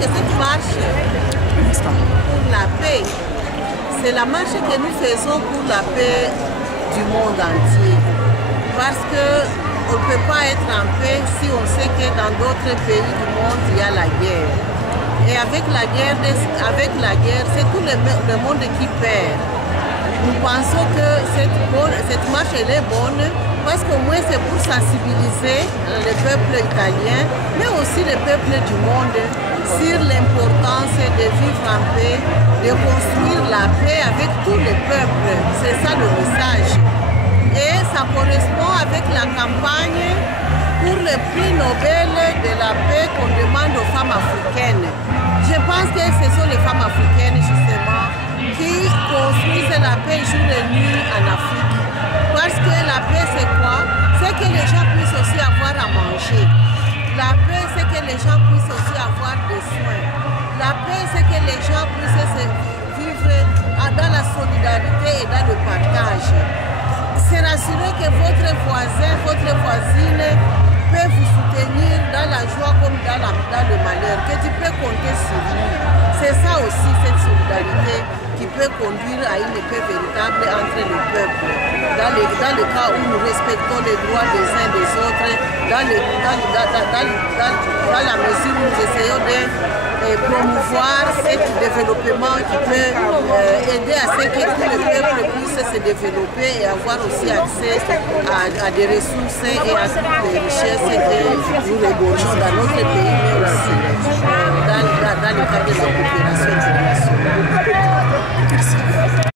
que cette marche pour la paix, c'est la marche que nous faisons pour la paix du monde entier. Parce qu'on ne peut pas être en paix si on sait que dans d'autres pays du monde, il y a la guerre. Et avec la guerre, c'est tout le monde qui perd. Nous pensons que cette marche elle est bonne parce qu'au moins c'est pour sensibiliser le peuple italien, mais aussi le peuple du monde sur l'importance de vivre en paix, de construire la paix avec tous les peuples. C'est ça le message. Et ça correspond avec la campagne pour le prix Nobel de la paix qu'on demande aux femmes africaines. Je pense que ce sont les femmes africaines justement qui construisent la paix jour et nuit en Afrique. Parce que la paix c'est quoi? C'est que les gens puissent aussi avoir à manger. La paix c'est que les gens puissent aussi avoir des soins. La paix c'est que les gens puissent vivre dans la solidarité et dans le partage. C'est rassurer que votre voisin, votre voisine peut vous soutenir dans la joie comme dans le malheur, que tu peux compter sur lui. C'est ça aussi, cette solidarité qui peut conduire à une paix véritable entre le peuple. Dans le cas où nous respectons les droits des uns des autres, dans la mesure où nous essayons de promouvoir ce développement qui peut aider à ce que tout le peuple puisse se développer et avoir aussi accès à des ressources et à toutes les richesses que nous regorgeons dans notre pays, mais aussi dans le cadre de la coopération internationale. Merci.